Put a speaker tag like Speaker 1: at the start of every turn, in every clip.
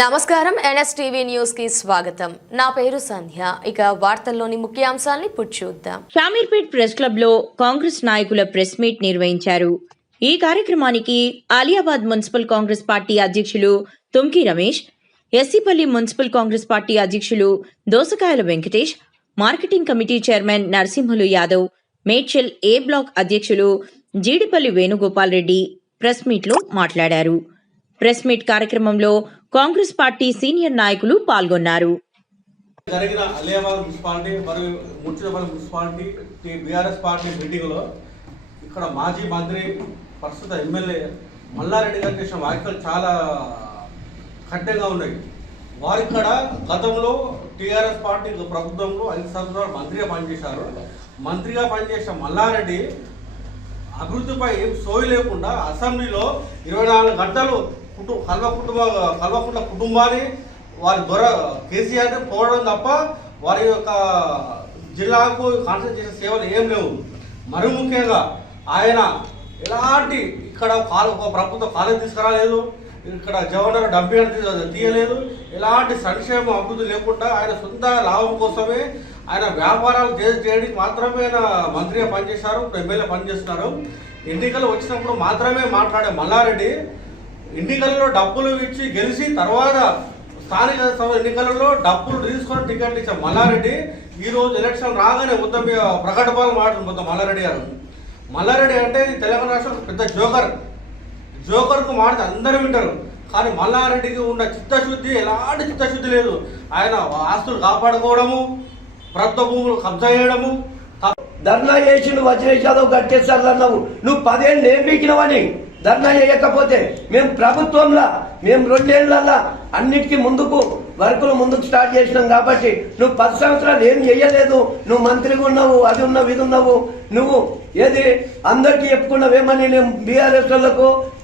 Speaker 1: నమస్కారం. ఎన్ఎస్టీవీ న్యూస్కి స్వాగతం. నా పేరు సంధ్య. ఇక వార్తల్లోని ముఖ్యాంశాల్ని ఇప్పుడు చూద్దాం.
Speaker 2: షామీర్పేట్ ప్రెస్ క్లబ్లో కాంగ్రెస్ నాయకుల ప్రెస్ మీట్ నిర్వహించారు. ఈ కార్యక్రమానికి ఆలియాబాద్ మున్సిపల్ కాంగ్రెస్ పార్టీ అధ్యక్షులు Tumki Ramesh Essipalli municipal Congress party అధ్యక్షులు Dosakayala Venkatesh marketing committee chairman Narasimhulu Yadav Medchal A block అధ్యక్షులు జీడిపల్లి వేణుగోపాల్ రెడ్డి ప్రెస్ మీట్లో మాట్లాడారు. ప్రెస్ మీట్ కార్యక్రమంలో కాంగ్రెస్ పార్టీ సీనియర్ నాయకులు పాల్గొన్నారు.
Speaker 3: జరిగిన అలియాబాద్ మున్సిపాలిటీ మరియు ముర్చిదపల్లి మున్సిపాలిటీ బీఆర్ఎస్ పార్టీ మీటింగ్లో ఇక్కడ మాజీ మంత్రి ప్రస్తుత ఎమ్మెల్యే మల్లారెడ్డి గారు చేసిన వ్యాఖ్యలు చాలా కఠినంగా ఉన్నాయి. వారు ఇక్కడ గతంలో టీఆర్ఎస్ పార్టీ ప్రభుత్వంలో ఐదు సంవత్సరాలు మంత్రిగా పనిచేశారు. మంత్రిగా పనిచేసిన మల్లారెడ్డి అభివృద్ధిపై ఏం సోయి లేకుండా అసెంబ్లీలో ఇరవై నాలుగు గంటలు కుటు కల్వ కుటుంబ కల్వకుంట్ల కుటుంబాన్ని వారి దొర కేసీఆర్ని పోవడం తప్ప వారి యొక్క జిల్లాకు కాన్సెప్ట్ చేసే సేవలు ఏం లేవు. మరి ముఖ్యంగా ఆయన ఎలాంటి ఇక్కడ కాలు ఒక ప్రభుత్వ కాలేజ్ తీసుకురాలేదు ఇక్కడ జవహర్ డంపింగ్ తీయలేదు ఎలాంటి సంక్షేమ అభివృద్ధి లేకుండా ఆయన సొంత లాభం కోసమే ఆయన వ్యాపారాలు చేయడానికి మాత్రమే ఆయన మంత్రిగా పనిచేశారు ఎమ్మెల్యే పనిచేస్తున్నారు. ఎన్నికలు వచ్చినప్పుడు మాత్రమే మాట్లాడే మల్లారెడ్డి ఎన్నికల్లో డబ్బులు ఇచ్చి గెలిచి తర్వాత స్థానిక ఎన్నికలలో డబ్బులు తీసుకొని టికెట్లు ఇచ్చే మల్లారెడ్డి ఈరోజు ఎలక్షన్ రాగానే మొత్తం మీద ప్రకటనలు మాట్లాడు మొత్తం మల్లారెడ్డి గారు. మల్లారెడ్డి అంటే తెలంగాణ రాష్ట్రంలో పెద్ద జోకర్. జోకర్కు మాడితే అందరూ వింటారు. కానీ మల్లారెడ్డికి ఉన్న చిత్తశుద్ధి ఎలాంటి చిత్తశుద్ధి లేదు. ఆయన ఆస్తులు కాపాడుకోవడము ప్రభుత్వ భూములు కబ్జా చేయడము
Speaker 4: ధర్నా చేసిండు వజ్రేష్ యాదవ్ కట్టేస్తారు అన్నావు. నువ్వు పదేళ్ళు ఏం పీకినవని ధర్నా చేయకపోతే మేము ప్రభుత్వంలో మేము రెండేళ్ళలో అన్నిటికీ ముందుకు వర్కులు ముందుకు స్టార్ట్ చేసినాం కాబట్టి నువ్వు పది సంవత్సరాలు ఏం చేయలేదు నువ్వు మంత్రిగా ఉన్నావు అది ఉన్నావు ఇది ఉన్నావు. నువ్వు ఏది అందరికీ చెప్పుకున్నావేమని నేను బీఆర్ఎస్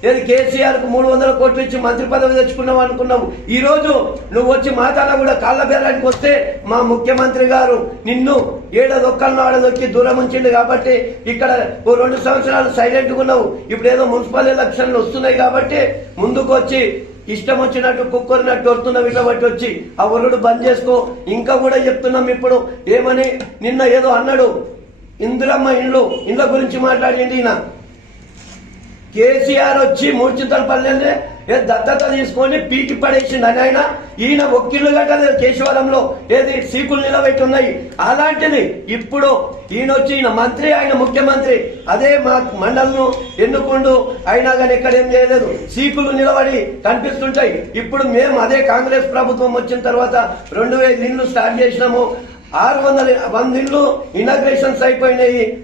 Speaker 4: ఏది కేసీఆర్కు మూడు వందల కోట్లు ఇచ్చి మంత్రి పదవి తెచ్చుకున్నావు అనుకున్నావు. ఈ రోజు నువ్వు వచ్చి మాతాన కూడా కాళ్ళ బేరానికి వస్తే మా ముఖ్యమంత్రి గారు నిన్ను ఏడదొక్కలను ఆడదొక్కి దూరం ఉంచిండు కాబట్టి ఇక్కడ ఓ రెండు సంవత్సరాలు సైలెంట్గా ఉన్నావు. ఇప్పుడు ఏదో మున్సిపల్ ఎలక్షన్లు వస్తున్నాయి కాబట్టి ముందుకు వచ్చి ఇష్టం వచ్చినట్టు కుక్కరినట్టు వస్తున్నాం ఇట్లా బట్టి వచ్చి ఆ ఒరుడు బంద్ చేసుకో. ఇంకా కూడా చెప్తున్నాం ఇప్పుడు. ఏమని? నిన్న ఏదో అన్నాడు. ఇందిరమ్మ ఇండ్లు ఇండ్ల గురించి మాట్లాడింది ఈయన. కేసీఆర్ వచ్చి మూర్చితల పల్లెల్ని దత్తత తీసుకొని పీకి పడేసిండు అని ఆయన ఈయన ఒక్కిళ్ళు గట్ట కేశవరంలో. ఏది సీకులు నిలబెట్టి ఉన్నాయి అలాంటిది ఇప్పుడు ఈయన వచ్చి ఈయన మంత్రి ఆయన ముఖ్యమంత్రి. అదే మా మండలను ఎన్నుకుండు అయినా కానీ ఎక్కడ ఏం చేయలేదు. సీకులు నిలబడి కనిపిస్తుంటాయి. ఇప్పుడు మేము అదే కాంగ్రెస్ ప్రభుత్వం వచ్చిన తర్వాత రెండు వేల ఇళ్ళు స్టార్ట్ చేసినాము. ఆరు వందల వంద ఇళ్ళు ఇనాగ్రేషన్స్ అయిపోయినాయి.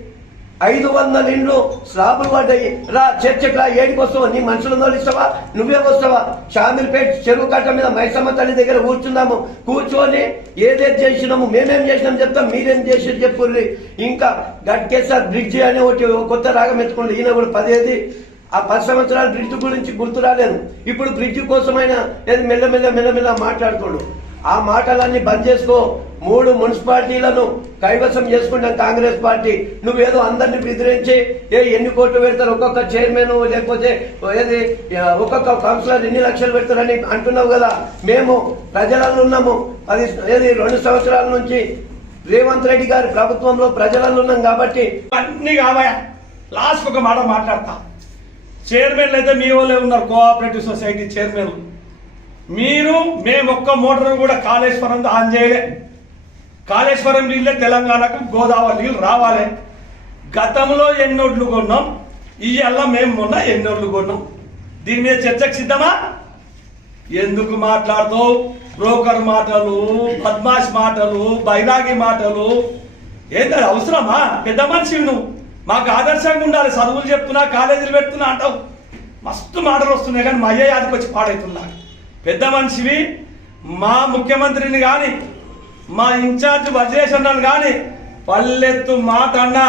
Speaker 4: ఐదు వందల ఇండ్లు స్లాబులు పడ్డాయి. రా చర్చకు రా ఏడికి వస్తావా? నీ మనుషులు ఇస్తావా నువ్వే వస్తావా? షామిల్పేట్ చెరువు కట్ట మీద మైసమ్మ తల్లి దగ్గర కూర్చున్నాము. కూర్చొని ఏదేది చేసినాము? మేమేం చేసినాం చెప్తాం. మీరేం చేసి చెప్పుర్రి. ఇంకా గట్కేసార్ బ్రిడ్జి అని ఒకటి కొత్త రాగం ఎత్తుకుంది. ఈయన కూడా పదేది. ఆ పది సంవత్సరాల బ్రిడ్జ్ గురించి గుర్తు రాలేదు. ఇప్పుడు బ్రిడ్జ్ కోసమైనా ఏది మెల్లమెల్ల మెల్లమెల్ల మాట్లాడుకోడు ఆ మాటలన్నీ బంద్ చేసుకో. మూడు మున్సిపాలిటీలను కైవసం చేసుకుంటాం కాంగ్రెస్ పార్టీ. నువ్వేదో అందరిని బెదిరించి ఏ ఎన్ని కోట్లు పెడతారు? ఒక్కొక్క చైర్మన్ లేకపోతే ఏది ఒక్కొక్క కౌన్సిలర్ ఎన్ని లక్షలు పెడతారని అంటున్నావు కదా. మేము ప్రజలలో ఉన్నాము. అది ఏది రెండు సంవత్సరాల నుంచి రేవంత్ రెడ్డి గారి ప్రభుత్వంలో ప్రజలలో ఉన్నాం కాబట్టి.
Speaker 5: అన్ని కావాయా? లాస్ట్ ఒక మాట మాట్లాడతా. చైర్మన్లు అయితే మీ వాళ్ళే ఉన్నారు కోఆపరేటివ్ సొసైటీ చైర్మన్లు. మీరు మేము ఒక్క మోటార్ను కూడా కాళేశ్వరం ఆన్ చేయలే. కాళేశ్వరం నీళ్ళే తెలంగాణకు గోదావరి నీళ్ళు రావాలి. గతంలో ఎన్నోడ్లు కొన్నాం? ఇవాళ మేము మొన్న ఎన్నోడ్లు కొన్నాం? దీని మీద చర్చకు సిద్ధమా? ఎందుకు మాట్లాడుతూ బ్రోకర్ మాటలు బద్మాష్ మాటలు బైరాగి మాటలు. ఏంటది అవసరమా? పెద్ద మనిషి నువ్వు. మాకు ఆదర్శంగా ఉండాలి. చదువులు చెప్తున్నా కాలేజీలు పెడుతున్నా అంటావు. మస్తు మాటలు వస్తున్నాయి కానీ మా అయ్య యాదికి వచ్చి పాడవుతున్నా పెద్ద మనిషివి మా ముఖ్యమంత్రిని కానీ మా ఇన్ఛార్జ్ వజేష్ అన్నను కానీ పల్లెత్తు మాట అన్నా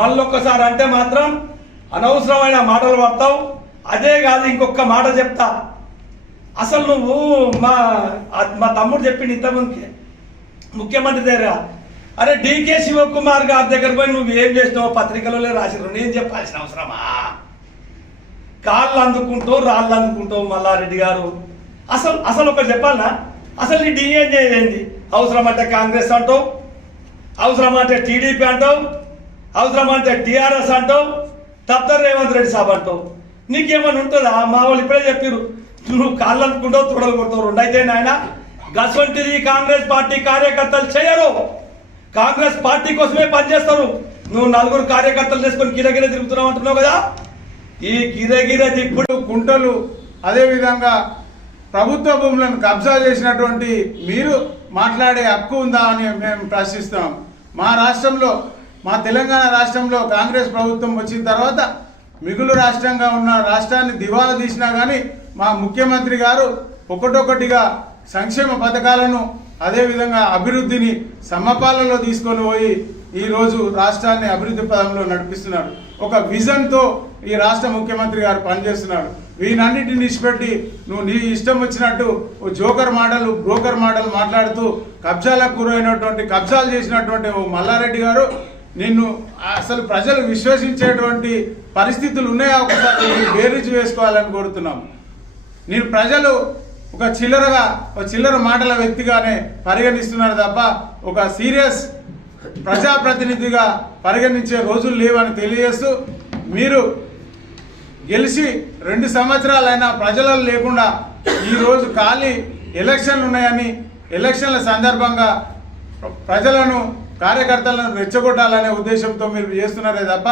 Speaker 5: మళ్ళొక్కసారి అంటే మాత్రం అనవసరమైన మాటలు పడతావు. అదే కాదు ఇంకొక మాట చెప్తా. అసలు నువ్వు మా మా తమ్ముడు చెప్పింది ఇంతకుముందుకే ముఖ్యమంత్రి దగ్గర. అరే డీకే శివకుమార్ గారి దగ్గర పోయి నువ్వు ఏం చేసినావు పత్రికలలో రాసిరు నేను చెప్పాల్సిన అవసరమా? కాళ్ళు అందుకుంటావు రాళ్ళు అందుకుంటావు మల్లారెడ్డి గారు. అసలు అసలు ఒకటి చెప్పాలనా? అసలు నీ డిఎన్ఏ ఏంది? అవసరం అంటే కాంగ్రెస్ అంటావు అవసరం అంటే టీడీపీ అంటావు అవసరం అంటే టీఆర్ఎస్ అంటావు తప్పర్ రేవంత్ రెడ్డి సాబ్ అంటావు. నీకేమైనా ఉంటుందా? మా వాళ్ళు ఇప్పుడే చెప్పారు నువ్వు కాళ్ళు అనుకుంటావు తొడలు కొడతావు రెండు అయితే నాయన గసవంటిది కాంగ్రెస్ పార్టీ కార్యకర్తలు చేయరు. కాంగ్రెస్ పార్టీ కోసమే పనిచేస్తారు. నువ్వు నలుగురు కార్యకర్తలు చేసుకొని గిరగిర తిరుగుతున్నావు అంటున్నావు కదా? ఈ గిరగిర తిప్పుడు
Speaker 6: కుంటలు అదేవిధంగా ప్రభుత్వ భూములను కబ్జా చేసినటువంటి మీరు మాట్లాడే హక్కు ఉందా అని మేము ప్రశ్నిస్తున్నాం మా రాష్ట్రంలో మా తెలంగాణ రాష్ట్రంలో కాంగ్రెస్ ప్రభుత్వం వచ్చిన తర్వాత మిగులు రాష్ట్రంగా ఉన్న రాష్ట్రాన్ని దివాలా తీసినా కానీ మా ముఖ్యమంత్రి గారు ఒకటొకటిగా సంక్షేమ పథకాలను అదేవిధంగా అభివృద్ధిని సమపాలలో తీసుకొని పోయి ఈరోజు రాష్ట్రాన్ని అభివృద్ధి పదంలో నడిపిస్తున్నాడు. ఒక విజన్తో ఈ రాష్ట్ర ముఖ్యమంత్రి గారు పనిచేస్తున్నాడు. వీనన్నిటిని నిష్పెట్టి నువ్వు నీ ఇష్టం వచ్చినట్టు ఓ జోకర్ మాటలు బ్రోకర్ మాటలు మాట్లాడుతూ కబ్జాలకు గురైనటువంటి కబ్జాలు చేసినటువంటి ఓ మల్లారెడ్డి గారు నిన్ను అసలు ప్రజలు విశ్వసించేటువంటి పరిస్థితులు ఉన్నాయా ఒకసారి బేరీజు వేసుకోవాలని కోరుతున్నాం. నేను ప్రజలు ఒక చిల్లరగా ఒక చిల్లర మాటల వ్యక్తిగానే పరిగణిస్తున్నారు తప్ప ఒక సీరియస్ ప్రజాప్రతినిధిగా పరిగణించే రోజులు లేవని తెలియజేస్తూ మీరు గెలిచి రెండు సంవత్సరాలైనా ప్రజలలో లేకుండా ఈరోజు ఖాళీ ఎలక్షన్లు ఉన్నాయని ఎలక్షన్ల సందర్భంగా ప్రజలను కార్యకర్తలను రెచ్చగొట్టాలనే ఉద్దేశంతో మీరు చేస్తున్నారే తప్ప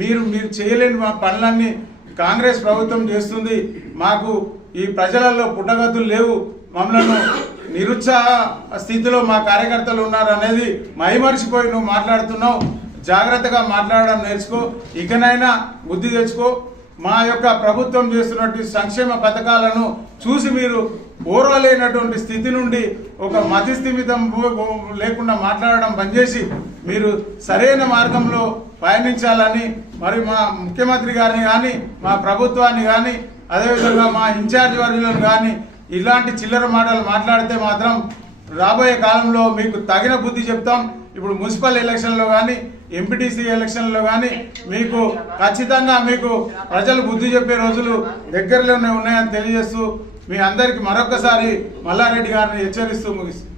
Speaker 6: మీరు మీరు చేయలేని మా పనులన్నీ కాంగ్రెస్ ప్రభుత్వం చేస్తుంది. మాకు ఈ ప్రజలలో పుట్టగతులు లేవు. మమ్మల్ని నిరుత్సాహ స్థితిలో మా కార్యకర్తలు ఉన్నారు అనేది మైమరిచిపోయి నువ్వు మాట్లాడుతున్నావు. జాగ్రత్తగా మాట్లాడడం నేర్చుకో. ఇకనైనా బుద్ధి తెచ్చుకో. మా యొక్క ప్రభుత్వం చేస్తున్నటువంటి సంక్షేమ పథకాలను చూసి మీరు ఓర్వలేనటువంటి స్థితి నుండి ఒక మతి స్థిమితం లేకుండా మాట్లాడడం పనిచేసి మీరు సరైన మార్గంలో పయనించాలని మరి మా ముఖ్యమంత్రి గారిని కానీ మా ప్రభుత్వాన్ని కానీ అదేవిధంగా మా ఇన్ఛార్జ్ వర్యులను కానీ ఇలాంటి చిల్లర మాటలు మాట్లాడితే మాత్రం రాబోయే కాలంలో మీకు తగిన బుద్ధి చెప్తాం. ఇప్పుడు మున్సిపల్ ఎలక్షన్లో కానీ ఎంపీటీసీ ఎలక్షన్లో కానీ మీకు ఖచ్చితంగా మీకు ప్రజలు బుద్ధి చెప్పే రోజులు దగ్గరలోనే ఉన్నాయని తెలియజేస్తూ మీ అందరికీ మరొకసారి మల్లారెడ్డి గారిని హెచ్చరిస్తూ ముగిస్తుంది